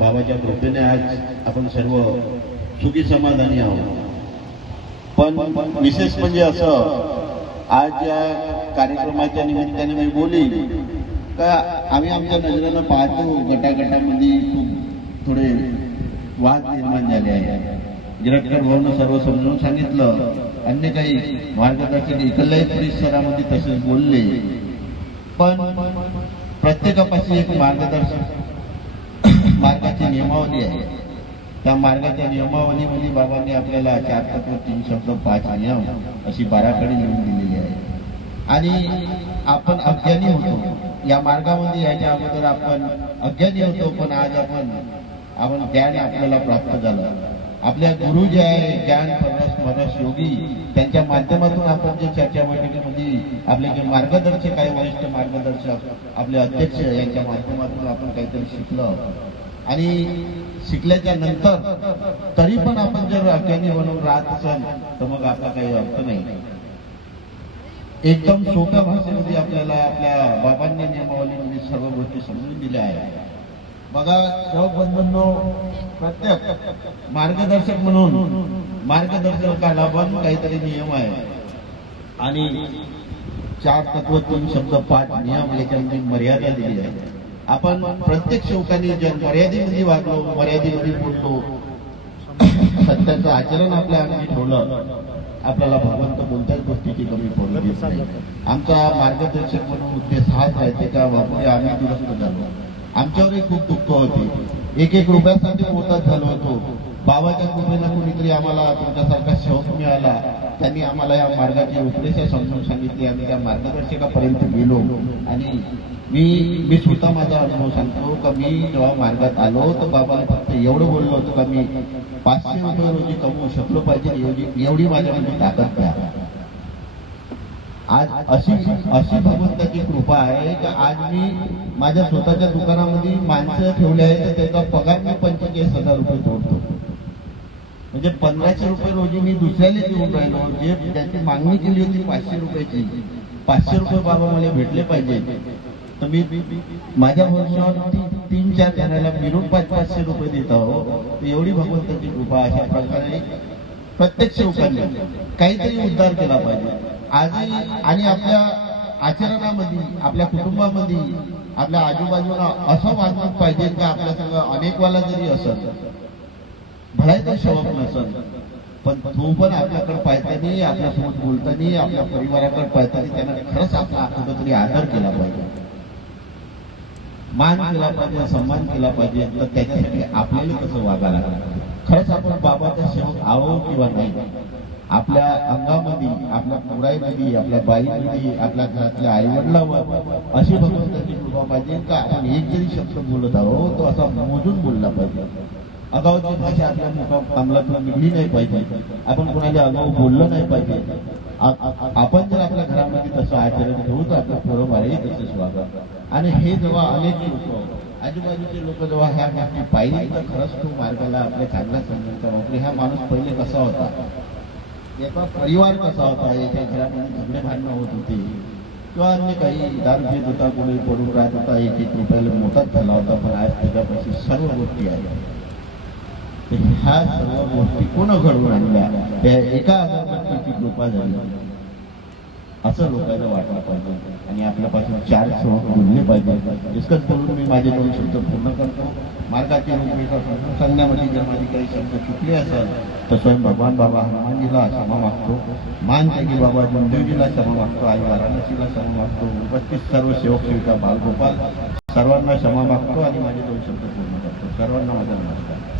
बाबाच्या कृपेने आज आपण सर्व सुखी समाधानी आहोत। पण विशेष म्हणजे असं आज या कार्यक्रमाच्या निमित्ताने मी बोलेन का आम्ही आमच्या नजरेनं पाहतो गटागटामध्ये खूप थोडे वाद निर्माण झाले आहे। गिरटकर भाऊनं सर्व समजून सांगितलं, अन्य काही मार्गदर्शन इकडल्याही परिसरामध्ये तसेच बोलले, पण प्रत्येकापाशी एक मार्गाची नियमावली आहे। त्या मार्गाच्या नियमावलीमध्ये बाबांनी आपल्याला 4 तत्व 3 शब्द 5 नियम अशी बाराखडी लिहून दिलेली आहे। आणि आपण अज्ञानी होतो, या मार्गामध्ये याच्या अगोदर आपण अज्ञानी होतो, पण आज आपण ज्ञान आपल्याला प्राप्त झालं। आपल्या गुरु जे आहे ज्ञान परस योगी, त्यांच्या माध्यमातून आपण जे चर्चा बैठकीमध्ये आपले जे मार्गदर्शक आहे, वरिष्ठ मार्गदर्शक आपले अध्यक्ष यांच्या माध्यमातून आपण काहीतरी शिकलो। आणि शिकल्याच्या नंतर तरी पण आपण जर अज्ञानी बनून राहत असाल तर मग आपला काही अर्थ नाही। एकदम सोप्या भाषेमध्ये आपल्याला आपल्या बाबांनी नियमावलीमध्ये सर्व गोष्टी समजून दिल्या आहेत। बघा बंधूंनो, प्रत्येक मार्गदर्शक म्हणून मार्गदर्शकाला पण काहीतरी नियम आहे आणि 4 तत्व 3 शब्द 5 नियम याच्यामध्ये मर्यादा दिली आहे। आपण प्रत्येक सेवकाने जर मर्यादेमध्ये वागलो, मर्यादेमध्ये बोललो, सत्याचं आचरण आपल्या अंगी ठेवलं, आपल्याला भगवंत कोणत्याच गोष्टीची कमी पडू देत नाही। आमचा मार्गदर्शक म्हणून उद्देश हाच आहे, त्याच्या बाबतीत आम्ही दुरुस्त झालो। आमच्यावरही खूप दुःख होते, एक रुपयासाठी मोठा झालो होतो। बाबाच्या कृपेनं कुणीतरी आम्हाला तुमच्यासारखा सेवक मिळाला, त्यांनी आम्हाला या मार्गाची रूपरेषा समजून सांगितली। आम्ही त्या मार्गदर्शकापर्यंत गेलो आणि मी स्वतः माझा अनुभव सांगतो का मी जेव्हा मार्गात आलो तर बाबाला फक्त एवढं बोललो होतो का मी 500 रुपये रोजी कमवू शकलो पाहिजे, एवढी माझ्यामध्ये ताकद द्या। आज अशी भगवंताची कृपा आहे की आज मी माझ्या स्वतःच्या दुकानामध्ये माणसं ठेवले आहेत, तर त्याचा पगार मी 45,000 रुपये जोडतो। म्हणजे 1500 रुपये रोजी मी दुसऱ्याला देऊन राहिलो, जे त्यांची मागणी केली होती 500 रुपयाची, 500 रुपये बाबा मला भेटले पाहिजे, तर मी माझ्या वर्षावर 3-4 जणांना मिळून 500 रुपये देत आहो। एवढी भगवंताची कृपा। अशा प्रकारे प्रत्येक सेवकाने काहीतरी उद्धार केला पाहिजे आजही। आणि आपल्या आचरणामध्ये, आपल्या कुटुंबामध्ये, आपल्या आजूबाजूला असं वागणूक पाहिजे का आपल्या सगळं अनेकवाला जरी असत, भलायचं शौक नसत, पण तो पण आपल्याकडे पाहतानी, आपल्यासोबत बोलतानी, आपल्या परिवाराकडे पाहतानी त्यांना खरंच आपला कुठेतरी आदर केला पाहिजे, मान केला पाहिजे, सन्मान केला पाहिजे। तर त्याच्यासाठी आपल्याला कसं वागायला लागतं, खरंच आपण बाबाचा सेवक आहो किंवा नाही, आपल्या अंगामध्ये, आपल्या पुराईमध्ये, आपल्या बाईमध्ये, आपल्या घरातल्या आईवडिलांवर अशी भगवंताची कृपा पाहिजे का आपण एक जरी शब्द बोलत आहोत तो असा मोजून बोलला पाहिजे। अगाऊची भाषा आपल्या मुखातून निघली नाही पाहिजे, आपण कोणाला अगाऊ बोललं नाही पाहिजे। आपण जर आपल्या घरामध्ये तसं आचरण ठेवू तर आपल्या पोरबाळही तसंच वागत। आणि हे जेव्हा अनेक लोक, आजूबाजूचे लोक जेव्हा ह्या गोष्टी पाहिजे तर खरंच तो मार्गाला आपल्या चांगला समजायचा वापरे। हा माणूस पहिले कसा होता, याचा परिवार कसा होता, याच्या घरामध्ये झगडे भांडणं होत होते किंवा अन्य काही दारू घेत होता, कोणी पडून राहत होता, 1-1 रुपयाला मोठाच झाला होता, पण आज त्याच्यापाशी सर्व गोष्टी आहेत। ह्या सर्व गोष्टी कोण घडवून आणल्या, त्या एका अगरबत्तीची कृपा झाली असं लोकांना वाटलं पाहिजे। आणि आपल्यापासून 4 सेवक बोलले पाहिजे। इतकंच बोलून मी माझे 2 शब्द पूर्ण करतो। मार्गाची रूपरेषा समजून सांगण्यामध्ये जर माझे काही शब्द चुकले असेल तर स्वयं भगवान बाबा हनुमानजीला क्षमा मागतो, मान त्यागी बाबा जुमदेवजीला क्षमा मागतो, आई वाराणसीला क्षमा मागतो, उपस्थित सर्व सेवक सेविका बालगोपाल सर्वांना क्षमा मागतो आणि माझे 2 शब्द पूर्ण करतो। सर्वांना माझा नमस्कार।